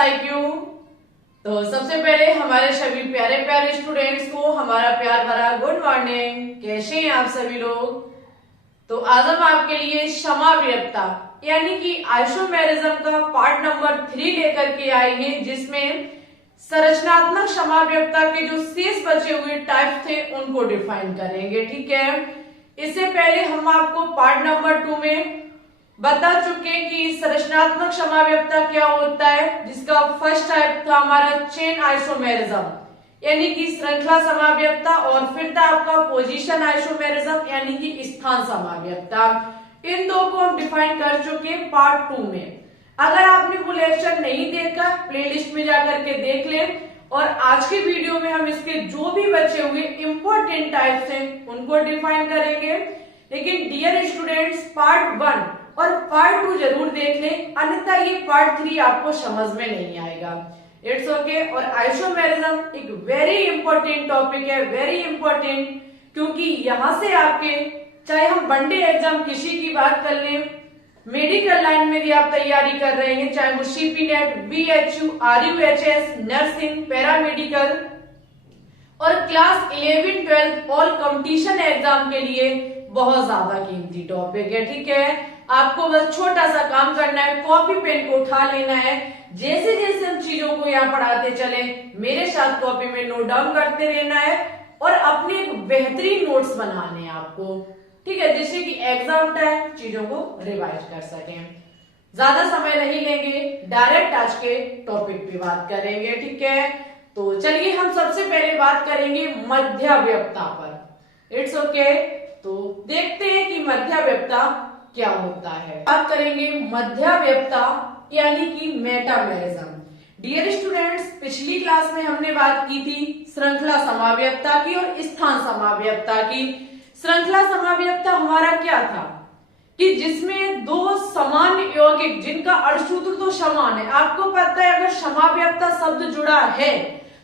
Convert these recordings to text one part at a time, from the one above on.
IQ। तो सबसे पहले हमारे सभी प्यारे प्यारे स्टूडेंट्स को हमारा प्यार भरा गुड मॉर्निंग। कैसे हैं आप सभी लोग? तो आज हम आपके लिए समाव्ययता यानी कि आइसोमेरिज्म का पार्ट नंबर 3 लेकर के आए हैं, जिसमें संरचनात्मक समाव्ययता के जो शेष बचे हुए टाइप्स थे उनको डिफाइन करेंगे। ठीक है, इससे पहले हम आपको पार्ट नंबर 2 में बता चुके कि संरचनात्मक समाव्ययता क्या होता है, जिसका फर्स्ट टाइप था हमारा चेन आइसोमेरिज्म यानी कि श्रृंखला समाव्ययता, और फिर था आपका पोजीशन आइसोमेरिज्म यानी कि स्थान समाव्ययता। इन दो को हम डिफाइन कर चुके पार्ट 2 में। अगर आपने वो लेक्चर नहीं देखा, प्लेलिस्ट में जाकर के देख ले। और आज के वीडियो में हम इसके जो भी बचे हुए इंपॉर्टेंट टाइप्स हैं उनको डिफाइन करेंगे। लेकिन डियर स्टूडेंट्स, पार्ट 1 और पार्ट 2 जरूर देख लें, अन्यथा ये पार्ट 3 आपको समझ में नहीं आएगा। It's okay. और आइसोमेरिज्म एक वेरी इंपॉर्टेंट टॉपिक है, वेरी इंपॉर्टेंट, क्योंकि यहां से आपके चाहे हम वनडे एग्जाम किसी की बात कर लें, मेडिकल लाइन में भी आप तैयारी कर रहे हैं, चाहे वो CP net, BHU, RUHS, nursing, paramedical और क्लास 11, 12 ऑल कंपटीशन एग्जाम के लिए बहुत ज्यादा कीमती टॉपिक है। ठीक है, आपको बस छोटा सा काम करना है, कॉपी पेन को उठा लेना है। जैसे जैसे हम चीजों को यहाँ पढ़ाते चले, मेरे साथ कॉपी में नोट डाउन करते रहना है और अपने एक बेहतरीन नोट्स बनाने हैं आपको। ठीक है, जिससे कि एग्जाम टाइम चीजों को रिवाइज कर सकें। ज्यादा समय नहीं लेंगे, डायरेक्ट आज के टॉपिक पे बात करेंगे। ठीक है, तो चलिए हम सबसे पहले बात करेंगे मध्याव्ययता पर। It's okay. तो देखते हैं कि मध्याव्ययता क्या होता है। बात करेंगे मध्याव्ययता यानी कि मेटामेरिज्म। डियर स्टूडेंट्स, पिछली क्लास में हमने बात की थी श्रृंखला समाव्ययता की और स्थान समाव्ययता की। श्रृंखला समाव्ययता हमारा क्या था कि जिसमें दो समान यौगिक जिनका अणुसूत्र तो समान है। आपको पता है अगर समाव्ययता शब्द जुड़ा है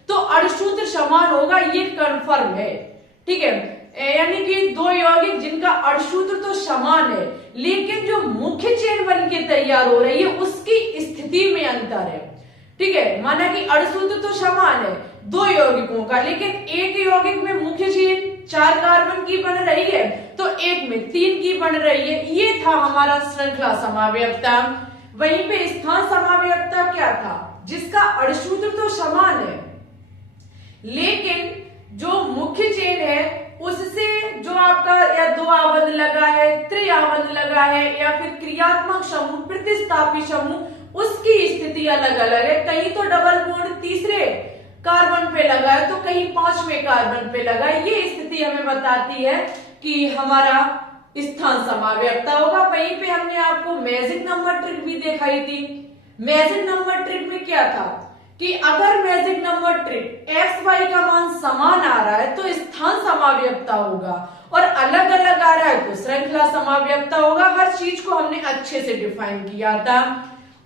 तो अणुसूत्र समान होगा, ये कंफर्म है। ठीक है, यानी कि दो यौगिक जिनका अणुसूत्र तो समान है, लेकिन जो मुख्य चेन बन के तैयार हो रही है उसकी स्थिति में अंतर है। ठीक है, माना कि अणुसूत्र तो समान है दो यौगिकों का, लेकिन एक यौगिक में मुख्य चेन 4 कार्बन की बन रही है तो एक में 3 की बन रही है। ये था हमारा श्रृंखला समाव्ययता। वहीं पे स्थान समाव्ययता क्या था, जिसका अणुसूत्र तो समान है लेकिन जो मुख्य चेन है उससे जो आपका या 2 आबंध लगा है, त्रिआबंध लगा है, या फिर क्रियात्मक समूह, प्रतिस्थापी समूह, उसकी स्थिति अलग अलग है। कहीं तो डबल बॉन्ड तीसरे कार्बन पे लगा है तो कहीं 5वें कार्बन पे लगा है। ये स्थिति हमें बताती है कि हमारा स्थान समाव्ययता होगा। वहीं पे हमने आपको मैजिक नंबर ट्रिक भी दिखाई थी। मैजिक नंबर ट्रिक में क्या था कि अगर magic number trick x, y का मान समान आ रहा है तो स्थान समाव्ययता होगा, और अलग अलग आ रहा है तो श्रृंखला समाव्ययता होगा। हर चीज को हमने अच्छे से डिफाइन किया था।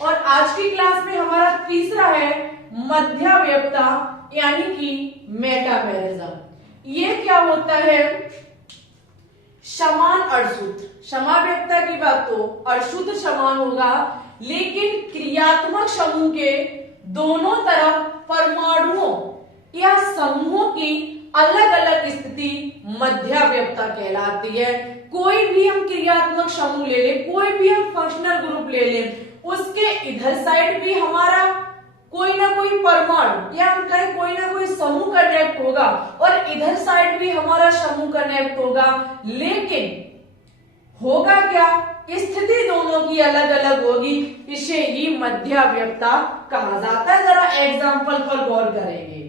और आज की क्लास में हमारा तीसरा है मध्याव्ययता यानी कि मेटामेरिज्म। ये क्या होता है? समान अणुसूत्र। समाव्ययता की बात तो अणुसूत्र समान होगा, लेकिन क्रियात्मक समूह के दोनों तरफ परमाणुओं या समूहों की अलग अलग स्थिति मध्याव्ययता कहलाती है। कोई भी हम क्रियात्मक समूह ले लें, कोई भी हम फंक्शनल ग्रुप ले लें, उसके इधर साइड भी हमारा कोई ना कोई परमाणु या हम कहें कोई ना कोई समूह कनेक्ट होगा, और इधर साइड भी हमारा समूह कनेक्ट होगा, लेकिन होगा क्या, स्थिति दोनों की अलग अलग होगी। इसे ही मध्याव्ययता कहा जाता है। जरा एग्जाम्पल पर गौर करेंगे।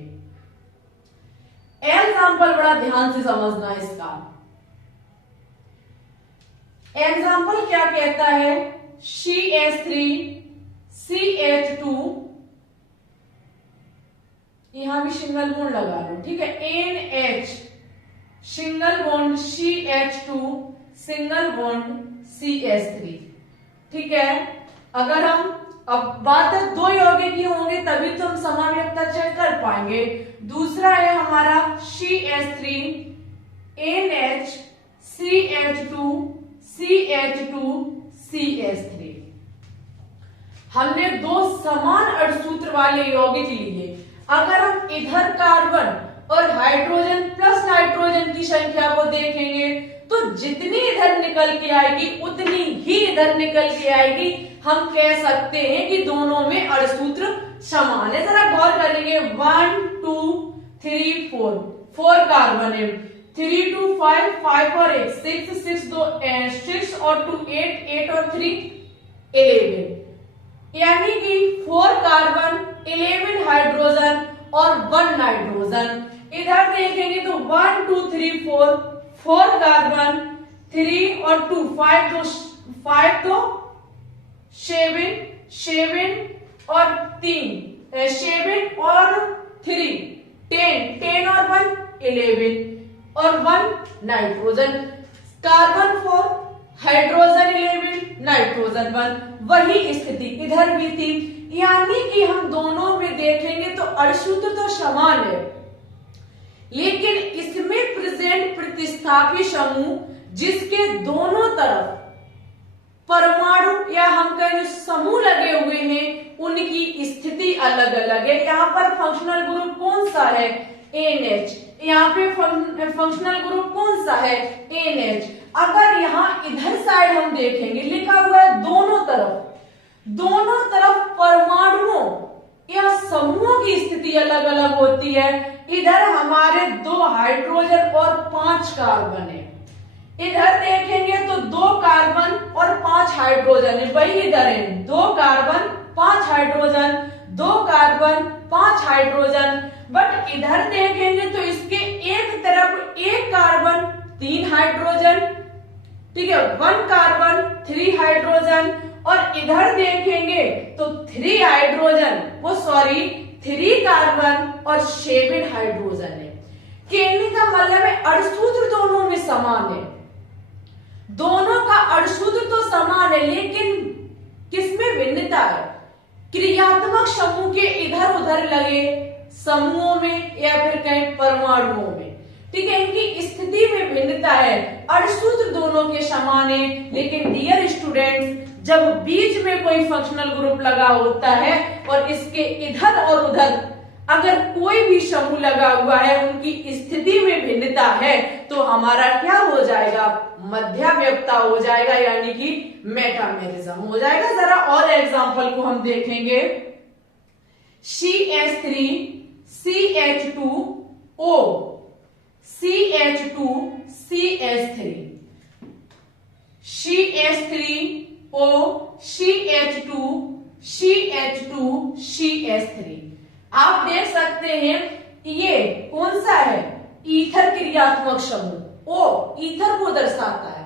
एग्जाम्पल बड़ा ध्यान से समझना इसका। एग्जाम्पल क्या कहता है? CH3 CH2, यहां भी सिंगल बॉन्ड लगा लो। ठीक है, NH single bond CH2 single bond CH3। ठीक है, अगर हम अब बात है दो यौगिक ही होंगे तभी तो हम समाव्ययता चेक कर पाएंगे। दूसरा है हमारा CH3 NH CH2 CH2 CH3। हमने दो समान अणुसूत्र वाले यौगिक लिए। अगर हम इधर कार्बन और हाइड्रोजन प्लस नाइट्रोजन की संख्या को देखेंगे तो जितनी इधर निकल के आएगी उतनी ही इधर निकल के आएगी। हम कह सकते हैं कि दोनों में अणुसूत्र समान है। जरा गौर करेंगे, 1 2 3 4, 4 कार्बन है, 3 2 5, 5 और 1 6, 6 2 6 और 2 8, 8 और 3 11, यानी कि 4 कार्बन 11 हाइड्रोजन और 1 नाइट्रोजन। इधर देखेंगे तो 1 2 3 4, 4 कार्बन 3 और 2 5 तो 7 और 3 7 और 3 10 और 1 11 और 1 नाइट्रोजन। Carbon 4 hydrogen 11 nitrogen 1। वही स्थिति इधर भी थी, यानी कि हम दोनों में देखेंगे तो अणुसूत्र तो समान है, लेकिन इसमें प्रेजेंट प्रतिस्थापी समूह जिसके दोनों तरफ परमाणु या हम कहें समूह लगे हुए हैं उनकी स्थिति अलग अलग है। यहाँ पर फंक्शनल ग्रुप कौन सा है? NH। यहाँ पे फंक्शनल ग्रुप कौन सा है? NH। अगर यहाँ इधर साइड हम देखेंगे लिखा हुआ है दोनों तरफ परमाणुओं या समूहों की स्थिति अलग अलग होती है। इधर हमारे 2 हाइड्रोजन और 5 कार्बन है, इधर देखेंगे तो 2 कार्बन और 5 हाइड्रोजन है। वही इधर है 2 carbon 5 hydrogen, 2 carbon 5 hydrogen. But इधर देखेंगे तो इसके एक तरफ 1 कार्बन 3 हाइड्रोजन, ठीक है, 1 कार्बन 3 हाइड्रोजन। और इधर देखेंगे तो 3 हाइड्रोजन 3 कार्बन और 7 हाइड्रोजन है। कहने का मतलब है अणुसूत्र दोनों में समान है, दोनों का अणुसूत्र तो समान है, लेकिन किसमें भिन्नता है? क्रियात्मक समूह के इधर उधर लगे समूहों में या फिर कहीं परमाणुओं में, ठीक है, इनकी स्थिति में भिन्नता है। अणुसूत्र दोनों के समान है, लेकिन डियर स्टूडेंट्स जब बीच में कोई फंक्शनल ग्रुप लगा होता है और इसके इधर और उधर अगर कोई भी समूह लगा हुआ है उनकी स्थिति में भिन्नता है तो हमारा क्या हो जाएगा? मध्याव्यक्ता हो जाएगा, यानी कि मेटामेरिज्म हो जाएगा। जरा और एग्जांपल को हम देखेंगे। CH3 CH2O CH2 CH3 CH3O CH2 CH2 CH3। आप देख सकते हैं ये कौन सा है? ईथर क्रियात्मक समूह। ओ ईथर को दर्शाता है।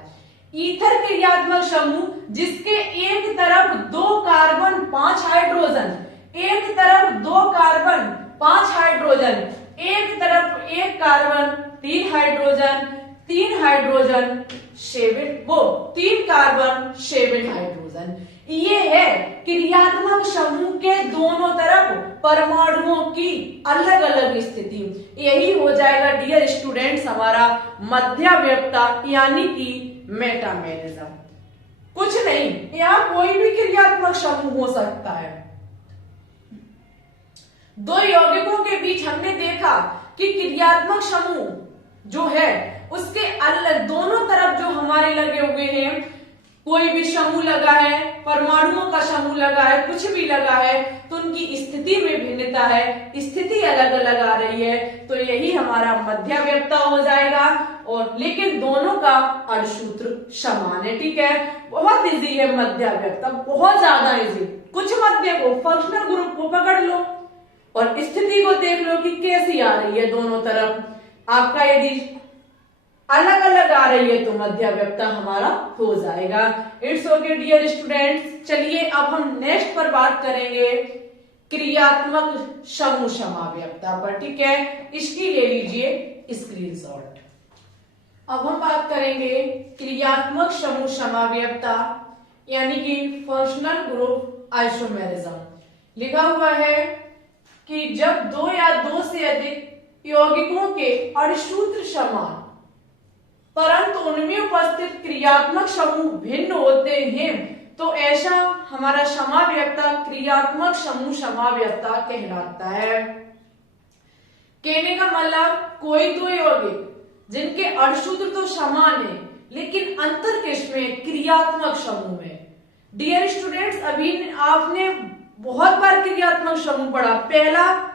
ईथर क्रियात्मक समूह जिसके एक तरफ 2 कार्बन 5 हाइड्रोजन, एक तरफ 2 कार्बन 5 हाइड्रोजन, एक तरफ 1 carbon 3 hydrogen, 3 hydrogen 3 carbon 7 hydrogen. ये है क्रियात्मक समूह के दोनों तरफ परमाणुओं की अलग अलग स्थिति। यही हो जाएगा डियर स्टूडेंट्स हमारा मध्याव्यक्ता यानी कि मेटामेरिज्म। कुछ नहीं, यहाँ कोई भी क्रियात्मक समूह हो सकता है। 2 यौगिकों के बीच हमने देखा कि क्रियात्मक समूह जो है उसके अलग दोनों तरफ जो हमारे लगे हुए हैं, कोई भी समूह लगा है, परमाणुओं का समूह लगा है, कुछ भी लगा है, तो उनकी स्थिति में भिन्नता है, स्थिति अलग अलग आ रही है, तो यही हमारा मध्याव्यक्ता हो जाएगा। और लेकिन दोनों का अणुसूत्र समान है, ठीक है। बहुत इजी है मध्याव्यक्ता, बहुत ज्यादा इजी। कुछ मध्य को फंक्शनल ग्रुप को पकड़ लो और स्थिति को देख लो कि कैसी आ रही है दोनों तरफ। आपका यदि अलग अलग आ रही है तो मध्याव्यक्ता हमारा हो जाएगा। It's okay dear students. चलिए अब हम नेक्स्ट पर बात करेंगे क्रियात्मक समूह समाव्यक्ता पर, ठीक है। इसकी ले लीजिए स्क्रीनशॉट। अब हम बात करेंगे क्रियात्मक समूह समाव्यक्ता यानी कि फंक्शनल ग्रुप आइसोमेरिज्म। लिखा हुआ है कि जब 2 या 2 से अधिक यौगिकों के अणुसूत्र समान परंतु उनमें उपस्थित क्रियात्मक समूह भिन्न होते हैं तो ऐसा हमारा समाव्यक्ता क्रियात्मक समूह समाव्यक्ता कहलाता है। कहने का मतलब कोई दो यौगिक जिनके अणुसूत्र तो समान है लेकिन अंतर किसमें, क्रियात्मक समूह में। डियर स्टूडेंट्स, अभी आपने बहुत बार क्रियात्मक समूह पढ़ा। पहला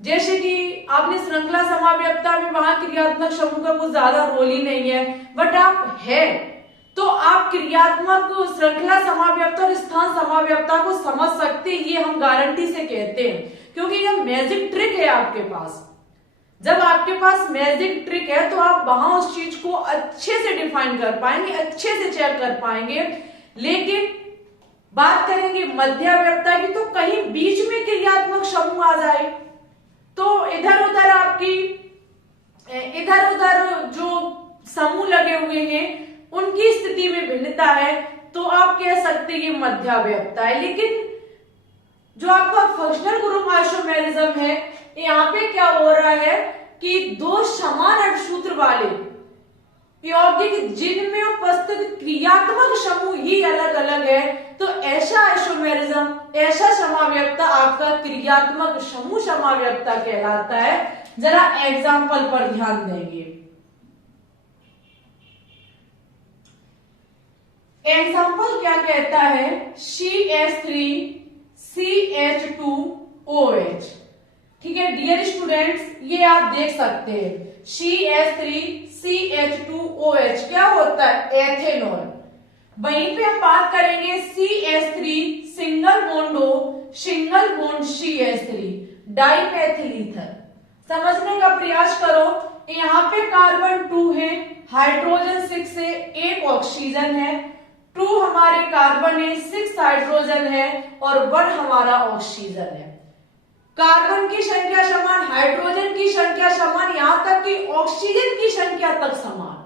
जैसे कि आपने श्रृंखला समाव्यक्ता में, वहां क्रियात्मक समूह का कुछ ज्यादा रोल ही नहीं है, बट आप है तो आप क्रियात्मक श्रृंखला समाव्यक्ता और स्थान समाव्यक्ता को समझ सकते हैं, ये हम गारंटी से कहते हैं, क्योंकि ये मैजिक ट्रिक है आपके पास। जब आपके पास मैजिक ट्रिक है तो आप वहां उस चीज को अच्छे से डिफाइन कर पाएंगे, अच्छे से चेक कर पाएंगे। लेकिन बात करेंगे मध्याव्यक्ता की, तो कहीं बीच में क्रियात्मक समूह आ जाए तो इधर उधर जो समूह लगे हुए हैं उनकी स्थिति में भिन्नता है, तो आप कह सकते हैं ये मध्याव्यक्ता है। लेकिन जो आपका फंक्शनल ग्रुप आइसोमेरिज्म है, यहाँ पे क्या हो रहा है कि दो समान अणुसूत्र वाले यौगिक जिनमें उपस्थित क्रियात्मक समूह ही अलग अलग है, तो ऐसा आइसोमेरिज्म, ऐसा समाव्यक्ता आपका क्रियात्मक समूह समाव्यक्ता कहलाता है। जरा एग्जाम्पल पर ध्यान देंगे। एग्जाम्पल क्या कहता है, CH3CH2OH। ठीक है डियर स्टूडेंट्स, ये आप देख सकते हैं CH3CH2OH क्या होता है, एथेनॉल। वहीं पे हम बात करेंगे CH3 single bond O single bond CH3 dimethyl ether. समझने का प्रयास करो, यहाँ पे कार्बन 2 है, हाइड्रोजन 6 है, एक ऑक्सीजन है, 2 हमारे कार्बन है, 6 हाइड्रोजन है और 1 हमारा ऑक्सीजन है। कार्बन की संख्या समान, हाइड्रोजन की संख्या समान, यहां तक कि ऑक्सीजन की संख्या तक समान,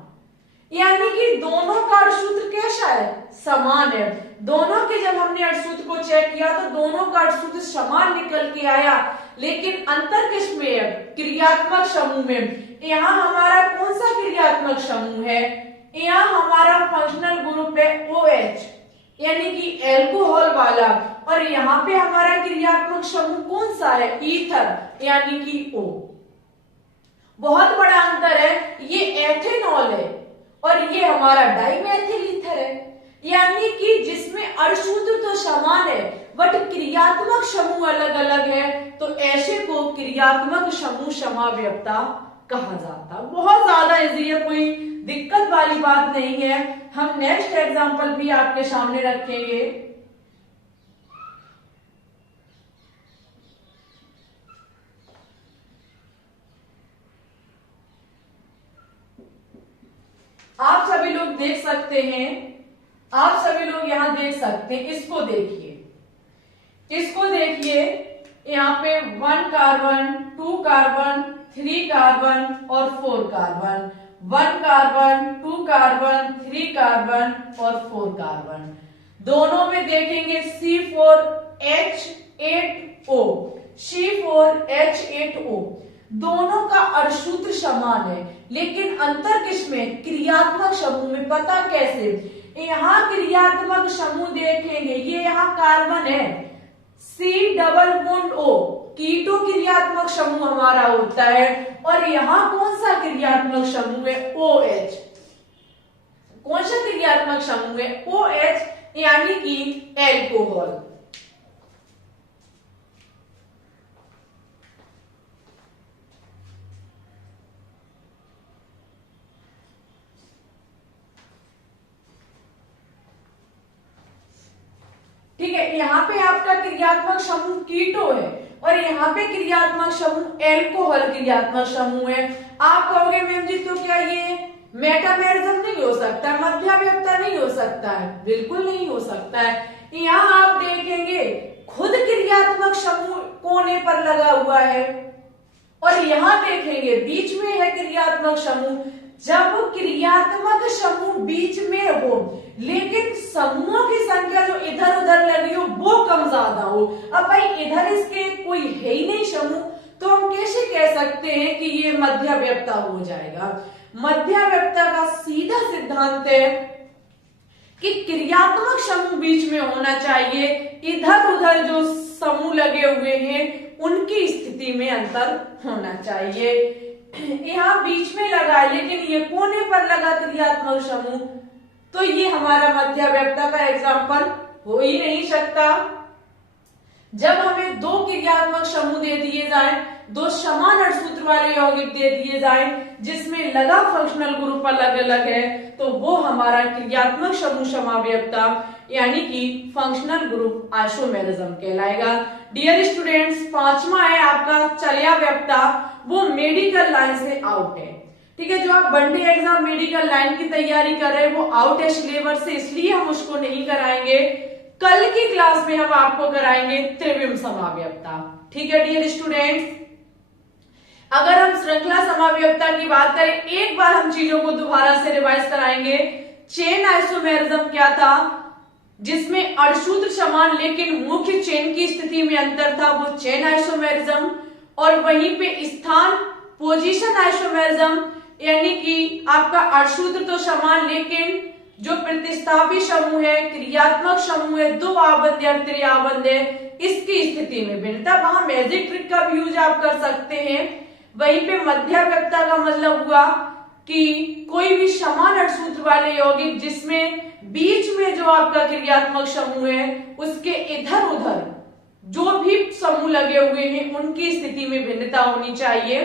यानी कि दोनों का अणुसूत्र कैसा है, समान है। दोनों के जब हमने अणुसूत्र को चेक किया तो दोनों का अणुसूत्र समान निकल के आया, लेकिन अंतर किसमें है, क्रियात्मक समूह में। यहाँ हमारा कौन सा क्रियात्मक समूह है, यहाँ हमारा फंक्शनल ग्रुप है OH यानी कि एल्कोहल वाला, और यहाँ पे हमारा क्रियात्मक समूह कौन सा है, ईथर यानी कि O। बहुत बड़ा अंतर है, ये एथेनॉल है और ये हमारा डाइमेथिल ईथर है, यानी कि जिसमें अणुसूत्र तो समान है बट क्रियात्मक समूह अलग अलग है, तो ऐसे को क्रियात्मक समूह समाव्यक्ता कहा जाता। बहुत ज्यादा इजी है, कोई दिक्कत वाली बात नहीं है। हम नेक्स्ट एग्जांपल भी आपके सामने रखेंगे। आप सभी लोग देख सकते हैं, आप सभी लोग यहां देख सकते हैं, इसको देखिए, इसको देखिए, यहाँ पे 1 कार्बन, 2 कार्बन, 3 कार्बन और 4 कार्बन, 1 कार्बन, 2 कार्बन, 3 कार्बन और 4 कार्बन। दोनों में देखेंगे C4H8O, C4H8O, दोनों का अणुसूत्र समान है, लेकिन अंतर किसमें, क्रियात्मक समूह में। पता कैसे, यहाँ क्रियात्मक समूह देखेंगे, ये यहाँ कार्बन है, C डबल बॉन्ड O, कीटो क्रियात्मक समूह हमारा होता है, और यहाँ कौन सा क्रियात्मक समूह है, OH। कौन सा क्रियात्मक समूह है, OH यानी कि एल्कोहल। ठीक है, यहाँ पे आपका क्रियात्मक समूह कीटो है और यहाँ पे क्रियात्मक समूह एल्कोहल क्रियात्मक समूह है। आप कहोगे मैम जी तो क्या ये मेटामेरिज्म नहीं हो सकता, मध्याव्यक्ता नहीं हो सकता है? बिल्कुल नहीं हो सकता है। यहाँ आप देखेंगे खुद क्रियात्मक समूह कोने पर लगा हुआ है और यहाँ देखेंगे बीच में है क्रियात्मक समूह। जब क्रियात्मक समूह बीच में हो लेकिन समूहों की संख्या जो इधर उधर लगी हो वो कम ज्यादा हो, अब भाई इधर इसके कोई है ही नहीं समूह, तो हम कैसे कह सकते हैं कि ये मध्याव्यक्ता हो जाएगा? मध्याव्यक्ता का सीधा सिद्धांत है कि क्रियात्मक समूह बीच में होना चाहिए, इधर उधर जो समूह लगे हुए हैं उनकी स्थिति में अंतर होना चाहिए। यहाँ बीच में लगा है, लेकिन ये कोने पर लगा क्रियात्मक समूह, तो ये हमारा मध्याव्यक्ता का एग्जाम्पल हो ही नहीं सकता। जब हमें दो क्रियात्मक समूह दे दिए जाएं, दो समान अणुसूत्र वाले यौगिक दे दिए जाएं, जिसमें लगा फंक्शनल ग्रुप अलग अलग है, तो वो हमारा क्रियात्मक समूह समावयवता यानी कि फंक्शनल ग्रुप आइसोमेरिज्म कहलाएगा। डियर स्टूडेंट्स, पांचवा है आपका चर्याव्यवता, वो मेडिकल लाइन से आउट है। ठीक है, जो आप वनडे एग्जाम मेडिकल लाइन की तैयारी कर रहे हैं वो आउट है सिलेबस से, इसलिए हम उसको नहीं कराएंगे। कल की क्लास में हम आपको कराएंगे त्रिविम समावयवता। ठीक है डियर स्टूडेंट्स, अगर हम श्रृंखला समावयवता की बात करें, एक बार हम चीजों को दोबारा से रिवाइज कराएंगे। चेन आइसोमेरिज्म क्या था, जिसमें अणुसूत्र समान लेकिन मुख्य चेन की स्थिति में अंतर था, वो चेन आइसोमेरिज्म। और वहीं पे स्थान पोजीशन आइसोमेरिज्म, यानी कि आपका अणुसूत्र तो समान लेकिन जो प्रतिस्थापी समूह है, क्रियात्मक समूह है, दो आबंध या त्रिआबंध है, इसकी स्थिति में भिन्नता, वहां मैजिक ट्रिक का भी यूज आप कर सकते हैं। वहीं पे मध्याव्यक्ता का मतलब हुआ कि कोई भी समान अणुसूत्र वाले यौगिक जिसमें बीच में जो आपका क्रियात्मक समूह है उसके इधर उधर जो भी समूह लगे हुए हैं उनकी स्थिति में भिन्नता होनी चाहिए।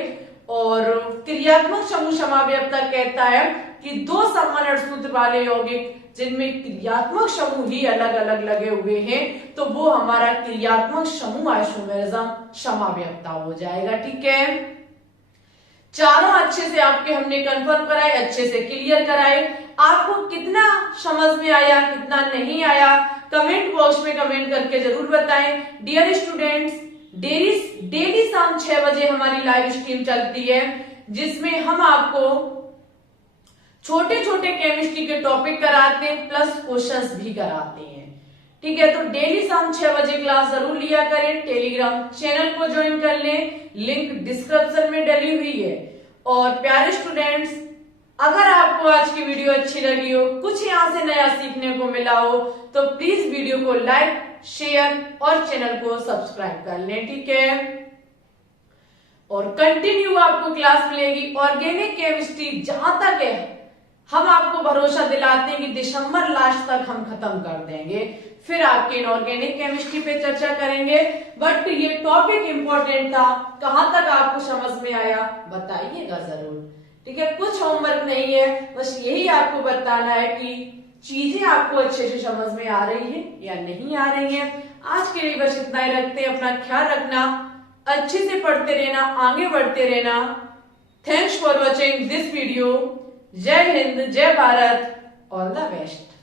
और क्रियात्मक समूह समावयवता कहता है कि दो समान अणुसूत्र वाले यौगिक जिनमें क्रियात्मक समूह ही अलग अलग लगे हुए हैं, तो वो हमारा क्रियात्मक समूह आइसोमेरिज्म समावयवता हो जाएगा। ठीक है, चारों अच्छे से आपके हमने कंफर्म कराए, अच्छे से क्लियर कराए। आपको कितना समझ में आया, कितना नहीं आया, कमेंट बॉक्स में कमेंट करके जरूर बताएं। डियर स्टूडेंट्स, डेली शाम 6 बजे हमारी लाइव स्ट्रीम चलती है, जिसमें हम आपको छोटे छोटे केमिस्ट्री के टॉपिक कराते हैं प्लस क्वेश्चंस भी कराते हैं। ठीक है, तो डेली शाम 6 बजे क्लास जरूर लिया करें। टेलीग्राम चैनल को ज्वाइन कर लें, लिंक डिस्क्रिप्शन में डली हुई है। और प्यारे स्टूडेंट्स, अगर आपको आज की वीडियो अच्छी लगी हो, कुछ यहाँ से नया सीखने को मिला हो, तो प्लीज वीडियो को लाइक, शेयर और चैनल को सब्सक्राइब कर लें। ठीक है, और कंटिन्यू आपको क्लास मिलेगी ऑर्गेनिक केमिस्ट्री। जहां तक है हम आपको भरोसा दिलाते हैं कि दिसंबर लास्ट तक हम खत्म कर देंगे, फिर आपके इनऑर्गेनिक केमिस्ट्री पे चर्चा करेंगे। बट ये टॉपिक इंपॉर्टेंट था, कहां तक आपको समझ में आया बताइएगा जरूर। ठीक है, कुछ होमवर्क नहीं है, बस यही आपको बताना है कि चीजें आपको अच्छे से समझ में आ रही है या नहीं आ रही है। आज के लिए बस इतना ही रखते हैं, अपना ख्याल रखना, अच्छे से पढ़ते रहना, आगे बढ़ते रहना। Thanks for watching this video. जय हिंद, जय भारत, ऑल द बेस्ट।